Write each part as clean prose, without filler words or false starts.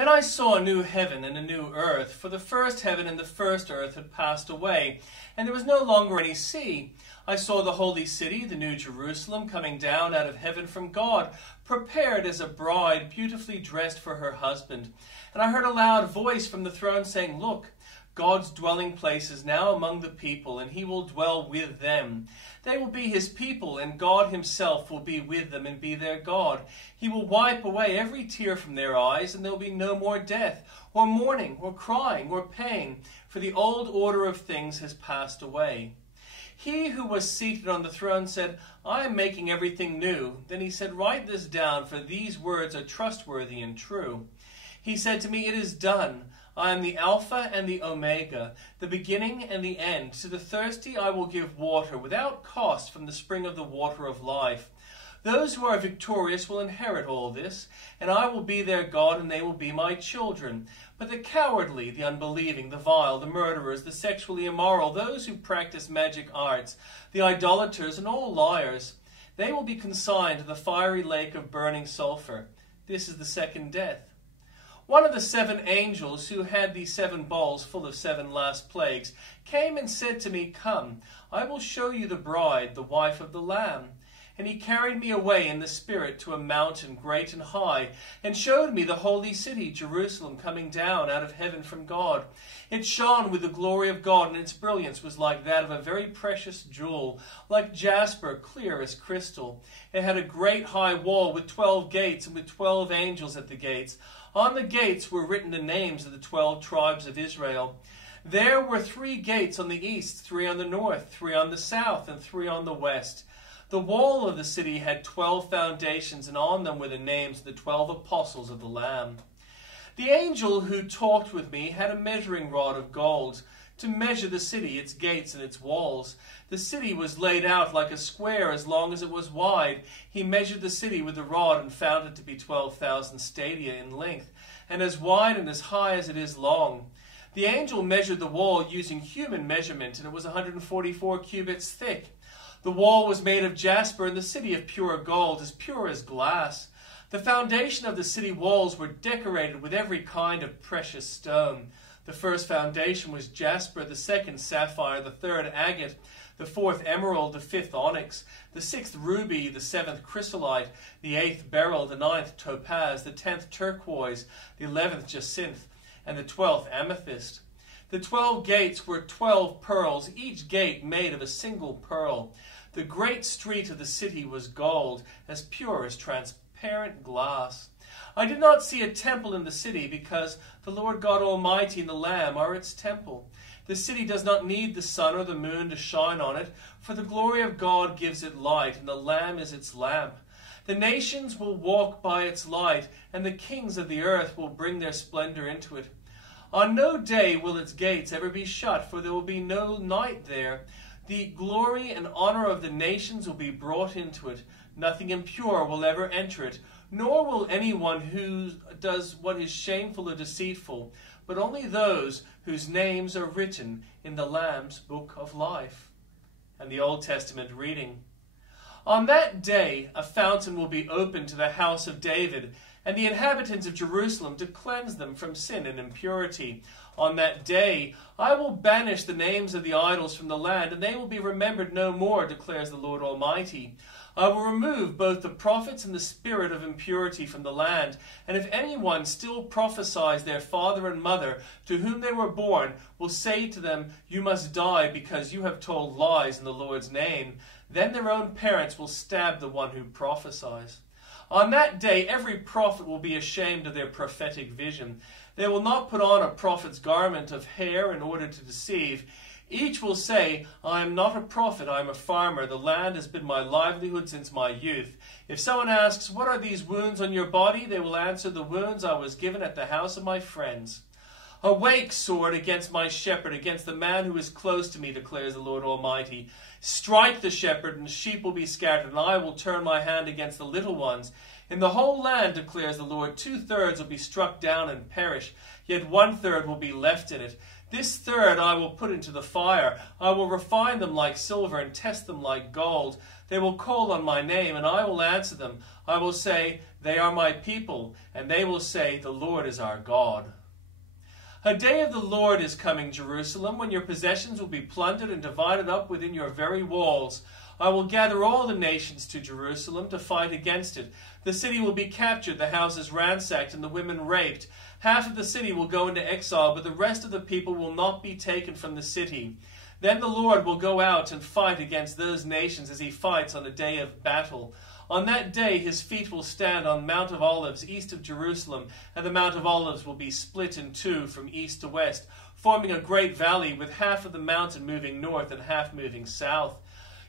Then I saw a new heaven and a new earth, for the first heaven and the first earth had passed away, and there was no longer any sea. I saw the holy city, the new Jerusalem, coming down out of heaven from God, prepared as a bride beautifully dressed for her husband. And I heard a loud voice from the throne saying, "Look, God's dwelling place is now among the people, and he will dwell with them. They will be his people, and God himself will be with them and be their God. He will wipe away every tear from their eyes, and there will be no more death, or mourning, or crying, or pain, for the old order of things has passed away." He who was seated on the throne said, "I am making everything new." Then he said, "Write this down, for these words are trustworthy and true." He said to me, "It is done. I am the Alpha and the Omega, the beginning and the end. To the thirsty I will give water without cost from the spring of the water of life. Those who are victorious will inherit all this, and I will be their God, and they will be my children. But the cowardly, the unbelieving, the vile, the murderers, the sexually immoral, those who practice magic arts, the idolaters, and all liars, they will be consigned to the fiery lake of burning sulfur. This is the second death. One of the 7 angels who had the 7 bowls full of 7 last plagues came and said to me, "Come, I will show you the bride, the wife of the Lamb." And he carried me away in the Spirit to a mountain great and high, and showed me the holy city, Jerusalem, coming down out of heaven from God. It shone with the glory of God, and its brilliance was like that of a very precious jewel, like jasper, clear as crystal. It had a great high wall with 12 gates, and with 12 angels at the gates. On the gates were written the names of the 12 tribes of Israel. There were 3 gates on the east, 3 on the north, 3 on the south, and 3 on the west. The wall of the city had 12 foundations, and on them were the names of the 12 apostles of the Lamb. The angel who talked with me had a measuring rod of gold to measure the city, its gates, and its walls. The city was laid out like a square as long as it was wide. He measured the city with the rod and found it to be 12,000 stadia in length, and as wide and as high as it is long. The angel measured the wall using human measurement, and it was 144 cubits thick. The wall was made of jasper, and the city of pure gold, as pure as glass. The foundation of the city walls were decorated with every kind of precious stone. The first foundation was jasper, the second sapphire, the third agate, the fourth emerald, the fifth onyx, the sixth ruby, the seventh chrysolite, the eighth beryl, the ninth topaz, the 10th turquoise, the 11th jacinth, and the 12th amethyst. The 12 gates were 12 pearls, each gate made of a single pearl. The great street of the city was gold, as pure as transparent glass. I did not see a temple in the city, because the Lord God Almighty and the Lamb are its temple. The city does not need the sun or the moon to shine on it, for the glory of God gives it light, and the Lamb is its lamp. The nations will walk by its light, and the kings of the earth will bring their splendor into it. On no day will its gates ever be shut, for there will be no night there. The glory and honor of the nations will be brought into it. Nothing impure will ever enter it, nor will anyone who does what is shameful or deceitful, but only those whose names are written in the Lamb's book of life. And the Old Testament reading. On that day a fountain will be opened to the house of David, and the inhabitants of Jerusalem to cleanse them from sin and impurity. On that day I will banish the names of the idols from the land, and they will be remembered no more, declares the Lord Almighty. I will remove both the prophets and the spirit of impurity from the land, and if anyone still prophesies, their father and mother, to whom they were born, will say to them, "You must die because you have told lies in the Lord's name," then their own parents will stab the one who prophesies. On that day every prophet will be ashamed of their prophetic vision. They will not put on a prophet's garment of hair in order to deceive. Each will say, "I am not a prophet, I am a farmer. The land has been my livelihood since my youth." If someone asks, "What are these wounds on your body?" they will answer, "The wounds I was given at the house of my friends." Awake, sword, against my shepherd, against the man who is close to me, declares the Lord Almighty. Strike the shepherd, and the sheep will be scattered, and I will turn my hand against the little ones. In the whole land, declares the Lord, 2/3 will be struck down and perish, yet 1/3 will be left in it. This third I will put into the fire. I will refine them like silver and test them like gold. They will call on my name, and I will answer them. I will say, They are my people, and they will say, the Lord is our God. A day of the Lord is coming, Jerusalem, when your possessions will be plundered and divided up within your very walls. I will gather all the nations to Jerusalem to fight against it. The city will be captured, the houses ransacked, and the women raped. Half of the city will go into exile, but the rest of the people will not be taken from the city. Then the Lord will go out and fight against those nations as he fights on a day of battle. On that day his feet will stand on Mount of Olives east of Jerusalem, and the Mount of Olives will be split in two from east to west, forming a great valley with half of the mountain moving north and half moving south.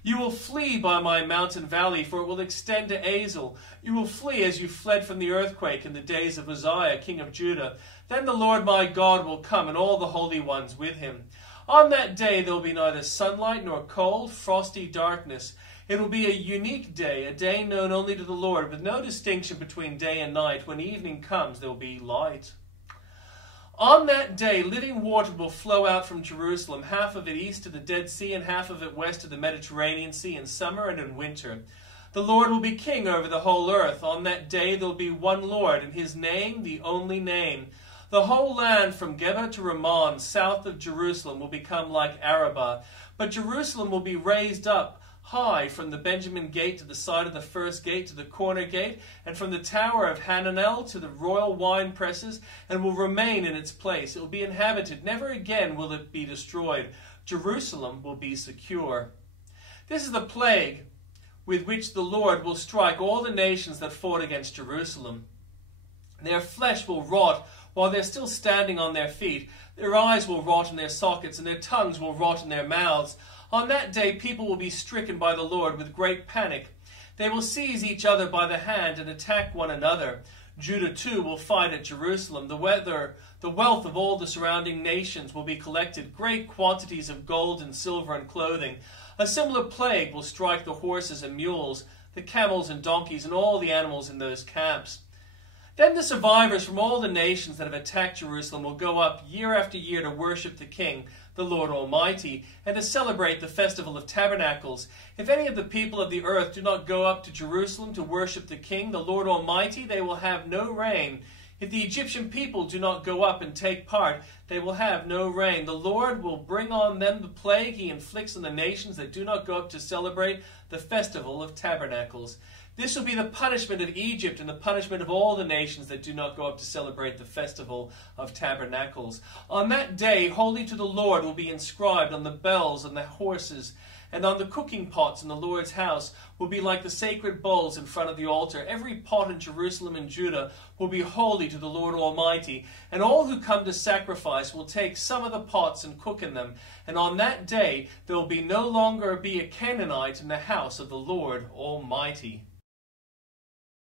You will flee by my mountain valley, for it will extend to Azel. You will flee as you fled from the earthquake in the days of Uzziah, king of Judah. Then the Lord my God will come, and all the holy ones with him. On that day there will be neither sunlight nor cold, frosty darkness. It will be a unique day, a day known only to the Lord, with no distinction between day and night. When evening comes, there will be light. On that day, living water will flow out from Jerusalem, half of it east to the Dead Sea and half of it west to the Mediterranean Sea in summer and in winter. The Lord will be king over the whole earth. On that day there will be one Lord, and his name the only name. The whole land from Geba to Rimmon, south of Jerusalem, will become like Arabah. But Jerusalem will be raised up high from the Benjamin gate to the side of the first gate to the corner gate, and from the tower of Hananel to the royal wine presses, and will remain in its place. It will be inhabited. Never again will it be destroyed. Jerusalem will be secure. This is the plague with which the Lord will strike all the nations that fought against Jerusalem. Their flesh will rot while they're still standing on their feet. Their eyes will rot in their sockets, and their tongues will rot in their mouths. On that day people will be stricken by the Lord with great panic. They will seize each other by the hand and attack one another. Judah too will fight at Jerusalem. The wealth of all the surrounding nations will be collected, great quantities of gold and silver and clothing. A similar plague will strike the horses and mules, the camels and donkeys, and all the animals in those camps. Then the survivors from all the nations that have attacked Jerusalem will go up year after year to worship the King, the Lord Almighty, and to celebrate the Festival of Tabernacles. If any of the people of the earth do not go up to Jerusalem to worship the King, the Lord Almighty, they will have no rain. If the Egyptian people do not go up and take part, they will have no rain. The Lord will bring on them the plague he inflicts on the nations that do not go up to celebrate the Festival of Tabernacles. This will be the punishment of Egypt and the punishment of all the nations that do not go up to celebrate the Festival of Tabernacles. On that day, holy to the Lord will be inscribed on the bells and the horses, and on the cooking pots in the Lord's house will be like the sacred bowls in front of the altar. Every pot in Jerusalem and Judah will be holy to the Lord Almighty, and all who come to sacrifice will take some of the pots and cook in them. And on that day there will no longer be a Canaanite in the house of the Lord Almighty.